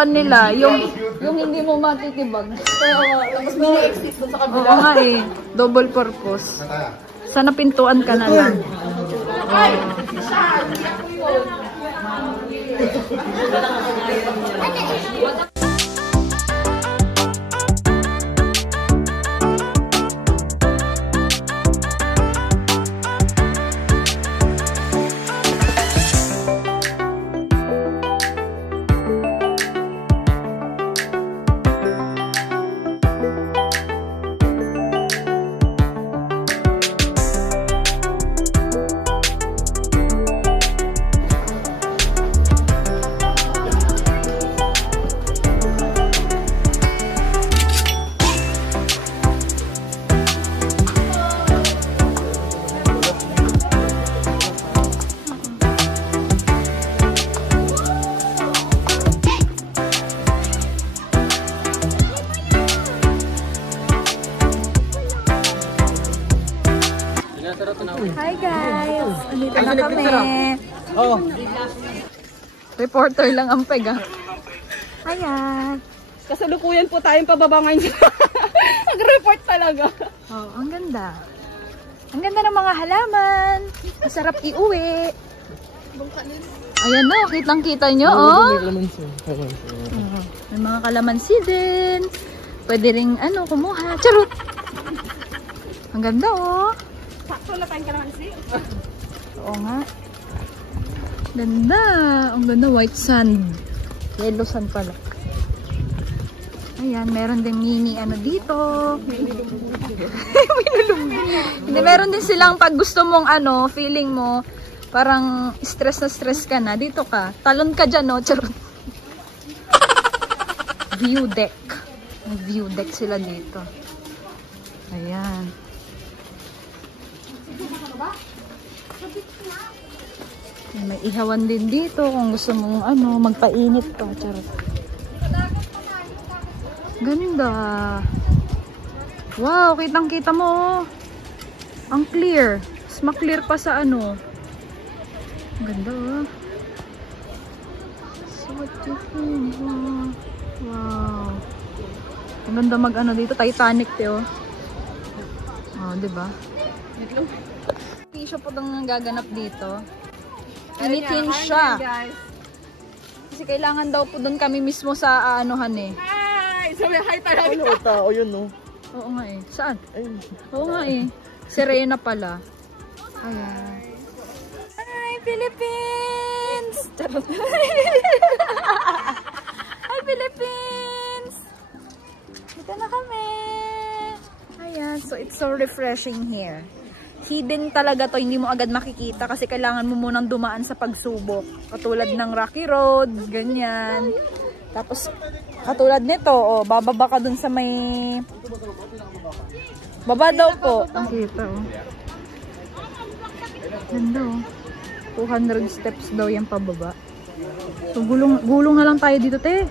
pintuan nila, yung hindi mo matitibag. Tapos may exit doon sa kabila. Oo nga eh, double purpose. Sana pintuan ka na lang. Ay! Siya! Hindi ako yun. Hi guys! Andito na kami. Oh. Reporter lang ang peg ah. Ayan. Kasalukuyan po tayong pababa ngayon. Nag-report talaga. Oh, ang ganda. Ang ganda ng mga halaman. Masarap iuwi. Ayan na, kitang-kita nyo, oh. May mga kalamansi din. Pwede ring, kumuha. Charot! Ang ganda, oh. Sakto na tayong kalamansi. Oo nga. Ganda. Ang ganda, white sand. Yellow sand pala. Ayan, meron din mini dito. Hindi, meron din silang pag gusto mong feeling mo, parang stress na stress ka na. Dito ka. Talon ka dyan, no? Charot. View deck. May view deck sila dito. Ayan. May ihawan din dito kung gusto mong magpainit ka. Charot. Ganda. Wow, kitang-kita mo. Ang clear. Mas ma-clear pa sa Ang ganda, oh. So beautiful. Wow. Ang ganda dito. Titanic, oh. Oh, diba? Pisyo po itong gaganap dito. Initin siya. Kasi kailangan daw po doon kami mismo sa Hi! Sabi, hi talaga. Ano tao yun, no? Oo nga eh. Saan? Ay. Oo nga eh. Serena pala. Ayan. Hi, Philippines! Hi, Philippines! Dito na kami. Ayan. So, it's so refreshing here. Hidden talaga to, hindi mo agad makikita kasi kailangan mo munang dumaan sa pagsubok. Katulad ng Rocky Road, ganyan. Tapos, katulad nito, bababa ka dun sa may... Baba daw po. Ang kita, oh. Ganda, oh. 200 steps daw yung pababa. So, gulong na lang tayo dito, te.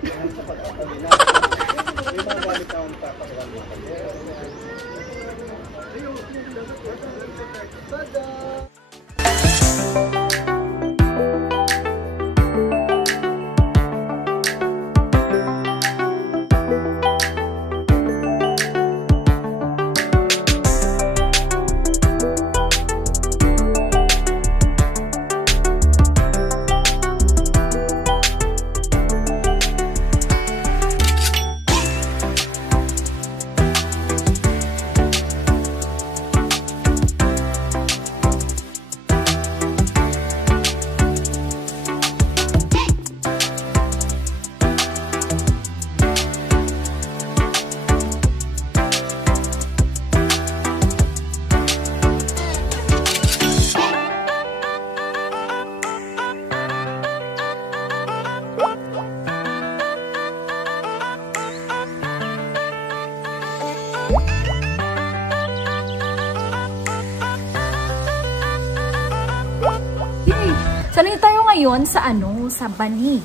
Sanay tayo ngayon sa sa Bani.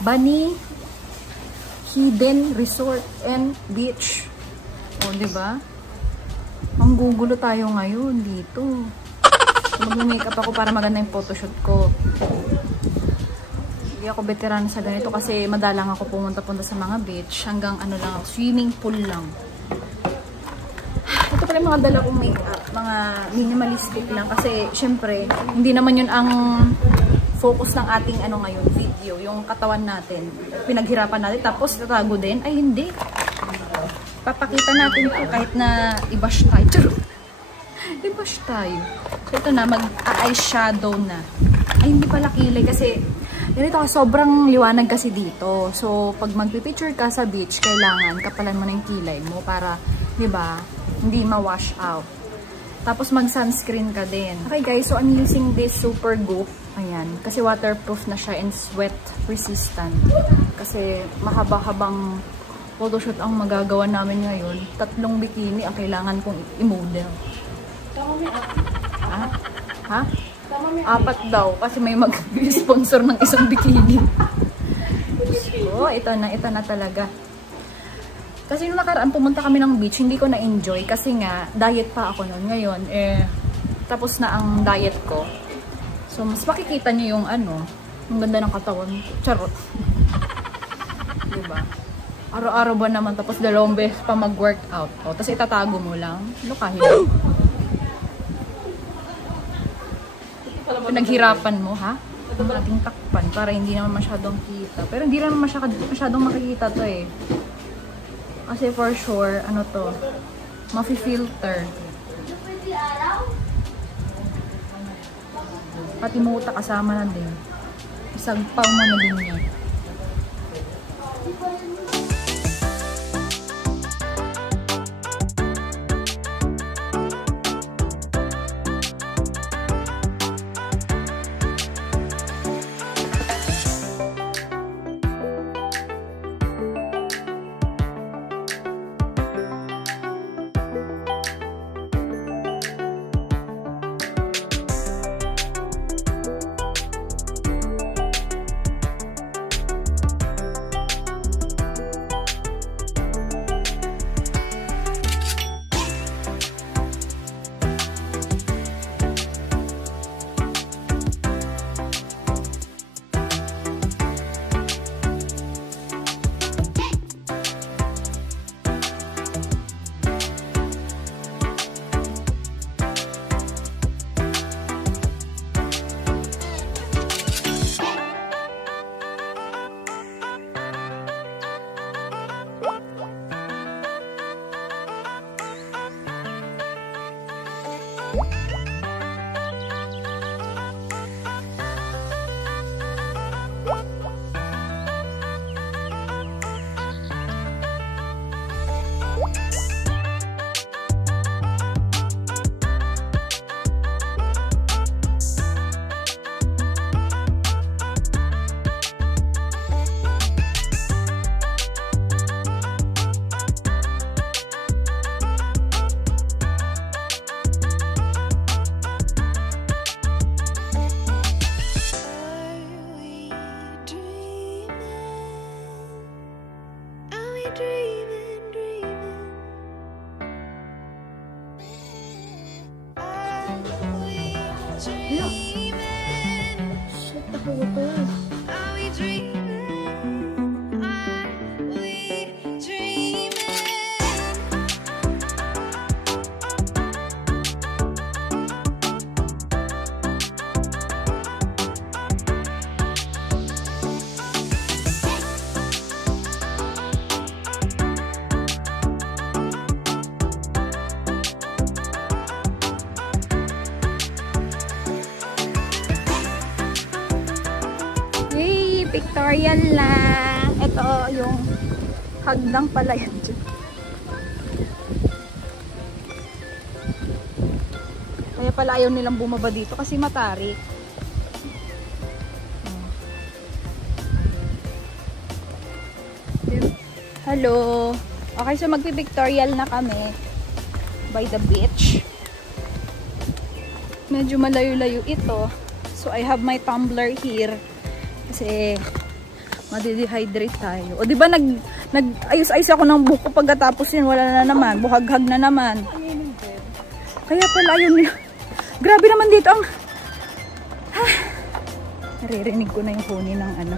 Bani Hidden Resort and Beach. O, diba? Ang gugulo tayo ngayon dito. Mag-makeup ako para maganda yung photoshoot ko. Hindi ako veteran sa ganito kasi madalang ako pumunta-punta sa mga beach. Hanggang ano lang, swimming pool lang. Ito pala yung mga dala kong makeup. Mga minimalistic lang. Kasi syempre, hindi naman yun ang focus ng ating ano ngayon, video. Yung katawan natin. Pinaghirapan natin. Tapos tatago din. Ay hindi. Papakita natin ito kahit na i-bash tayo. I-bash tayo. So ito na, mag-eyeshadow na. Ay hindi pala kilay kasi ganito ka, sobrang liwanag kasi dito. So, pag magpipicture ka sa beach, kailangan kapalan mo na yung kilay mo para, di ba, hindi ma-wash out. Tapos, mag-sunscreen ka din. Okay guys, so I'm using this Super Goop. Ayan, kasi waterproof na siya and sweat resistant. Kasi mahaba-habang photoshoot ang magagawa namin ngayon. 3 bikini ang kailangan kong i-model. Ha? Ha? 4 daw kasi may mag-sponsor ng isang bikini. So, ito na talaga. Kasi nung nakaraan pumunta kami ng beach, hindi ko na-enjoy kasi nga diet pa ako noon. Ngayon, tapos na ang diet ko. So, mas makikita niyo yung ano, yung ganda ng katawan. Charot. Diba? Araw-araw ba naman tapos 2 beses pa mag-workout. O, tapos itatago mo lang. Lukahin. Pinaghirapan mo, ha? Ang ating takpan para hindi naman masyadong kita. Pero hindi naman masyadong makikita to eh. Kasi for sure, ano to, mafi-filter. Pati muta kasama na din. Isagpaw mo na din niya. Pictorial lang. Ito yung hagdang pala yan dyan. Kaya pala ayaw nilang bumaba dito kasi matarik. Hello. Okay, so magpipictorial na kami by the beach. Medyo malayo-layo ito. So I have my tumbler here. Kasi madi-dehydrate tayo. O di ba nag-ayos-ayos ako ng buko pagkatapos yun wala na naman, buhaghag na naman. Kaya pala yun. Grabe naman dito ang Naririnig ko na yung huni ng ano,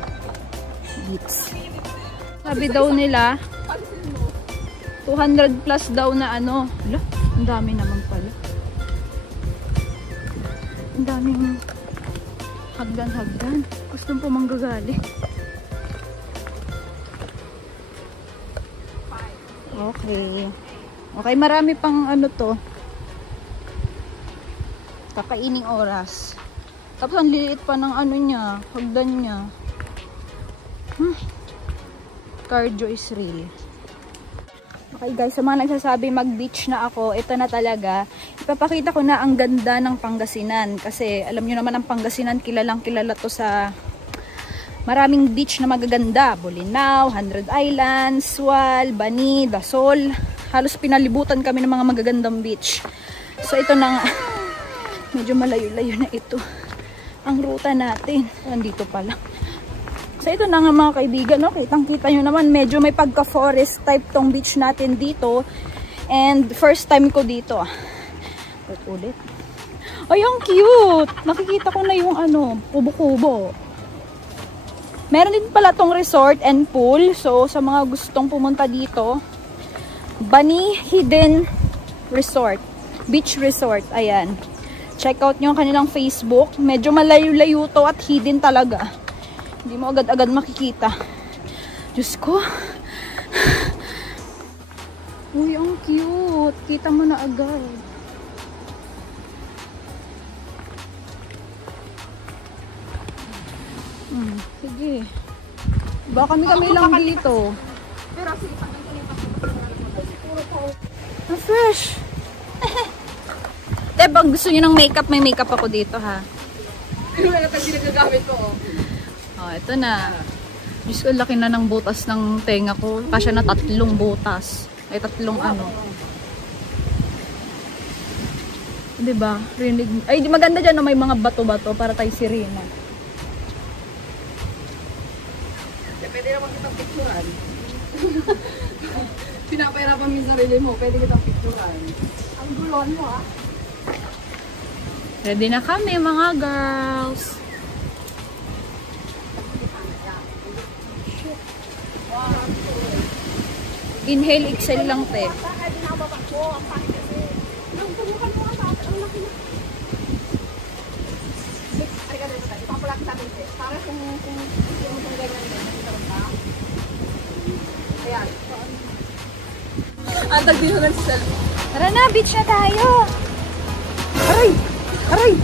beets. Sabi daw nila, 200 plus daw na ano. Ala, ang dami naman pala. Ang daming hagdan-hagdan. Gusto po manggagaling. Okay. Okay, marami pang ano to. Kakaining oras. Tapos ang liliit pa ng ano niya, hagdan niya. Cardio is real. Okay guys, sa mga nagsasabi mag-beach na ako, ito na talaga. Ipapakita ko na ang ganda ng Pangasinan. Kasi alam nyo naman ang Pangasinan, kilalang kilala to sa maraming beach na magaganda. Bolinao, 100 Islands, Sual, Bani, Dasol. Halos pinalibutan kami ng mga magagandang beach. So ito na nga. Medyo malayo-layo na ito. Ang ruta natin. Nandito pala. So ito na nga mga kaibigan, no? Kitang-kita nyo naman, medyo may pagka-forest type tong beach natin dito. And first time ko dito. Ulit. Ay, ang cute! Nakikita ko na yung ano, kubo-kubo. Meron din pala tong resort and pool. So sa mga gustong pumunta dito, Bani Hidden Resort. Beach Resort. Ayan. Check out nyo ang kanilang Facebook. Medyo malayo-layo to at hidden talaga. Hindi mo agad-agad makikita. Diyos ko. Uy, ang cute. Kita mo na agad. Sige. Baka kami lang dito. Pero sige, Ang fresh. Diba, gusto nyo ng makeup? May makeup ako dito, ha? wala na tayo nagagamit ko, oh. Oh, ito na. Diyos ko, laki na ng butas ng tenga ko. Kasya na 3 butas. Ay, 3 ano. Diba? Rinig. Ay, maganda dyan na may mga bato-bato para tayo sirena. Pwede naman kitang picturean. Pinapahirapan mo yung sarili mo. Pwede kitang picturean. Ang gulon mo, ah. Ready na kami, mga girls. Inhale, exhale lang, te. Atag dito ng cell. Tara na, beach na tayo. Aray! Aray!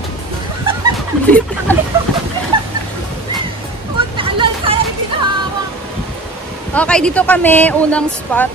Okay, dito kami. Unang spot.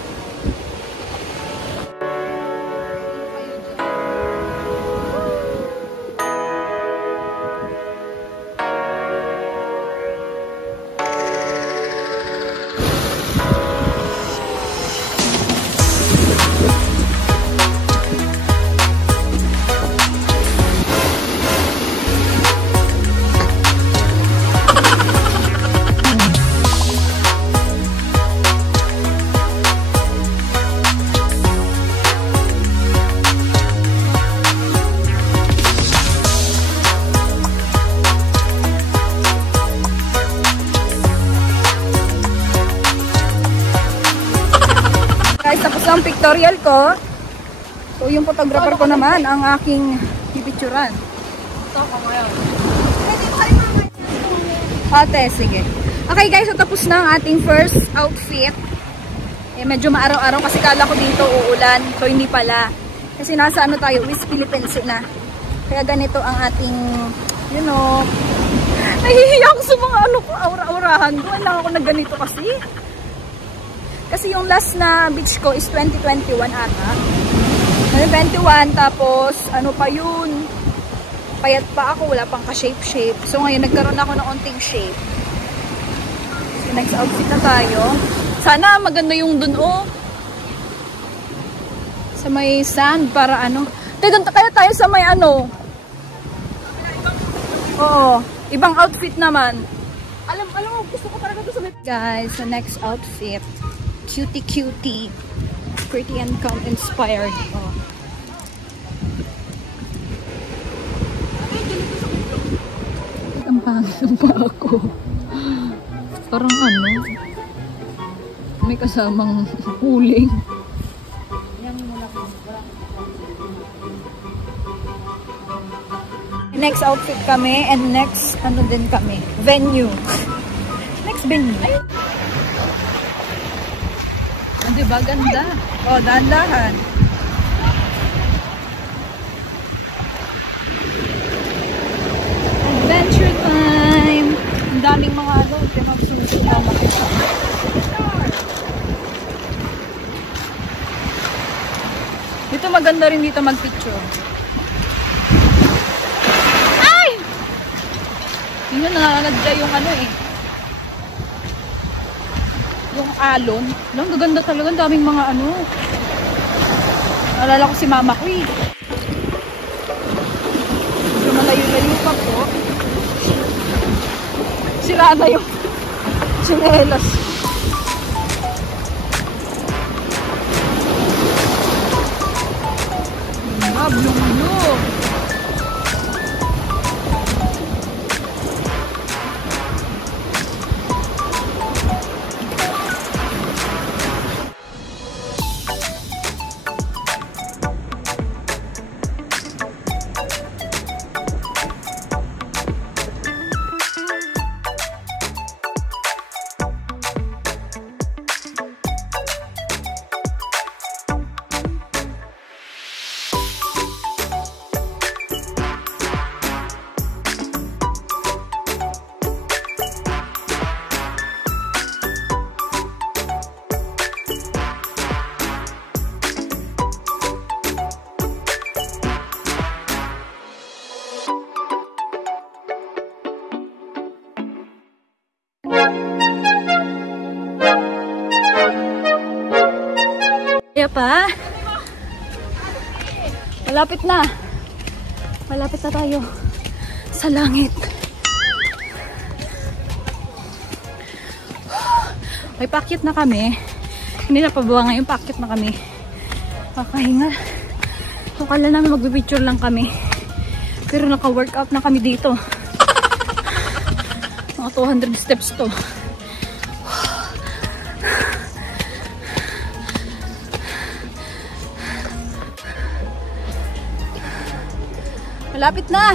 Guys, tapos ang pictorial ko. So, yung photographer ko naman, ang aking pipicturan. Ito ako ngayon. Ate, sige. Okay guys, so tapos na ang ating first outfit. Eh, medyo maaraw-araw kasi kala ko dito uulan. So, hindi pala. Kasi nasa ano tayo, West Philippines na. Kaya ganito ang ating, you know, nahihiya ako sa mga ano ko, aura-aurahan ko. Wala ako na ganito kasi. Kasi yung last na beach ko is 2021 ata. 2021, tapos ano pa yun, payat pa ako, wala pang ka-shape-shape. So ngayon nagkaroon ako ng onting shape. So next outfit na tayo. Sana maganda yung dun, oh. Sa may sand para ano. Doon kaya tayo sa may ano. Oo, ibang outfit naman. Alam mo, gusto ko talaga ito sa may... Guys, the next outfit. Cutie. Pretty and calm inspired. Oh. Ang Hangin pa ako. Parang ano, may kasamang huling. Next outfit kami and next ano din kami, venue. Next venue. Ah, diba? Ganda. Oh, dahan-dahan. Adventure time! Ang daming mga ano, pinagsusunod na makita. Dito maganda rin dito mag-picture. Ay! Yun, nanganadya yung ano eh. Yung alon. Ang gaganda talaga. Ang daming mga ano. Alala ko si mama ko eh. Medyo malayo-layo pa po. Sira na yung chinelas. Blue-blue. Kaya pa. Malapit na. Malapit na tayo sa langit. May pakyat na kami. Hindi na pabawa ngayon, pakyat na kami. Kakahinga. Akala namin magpipicture lang kami. Pero naka-workout na kami dito. Mga 200 steps to. Malapit na!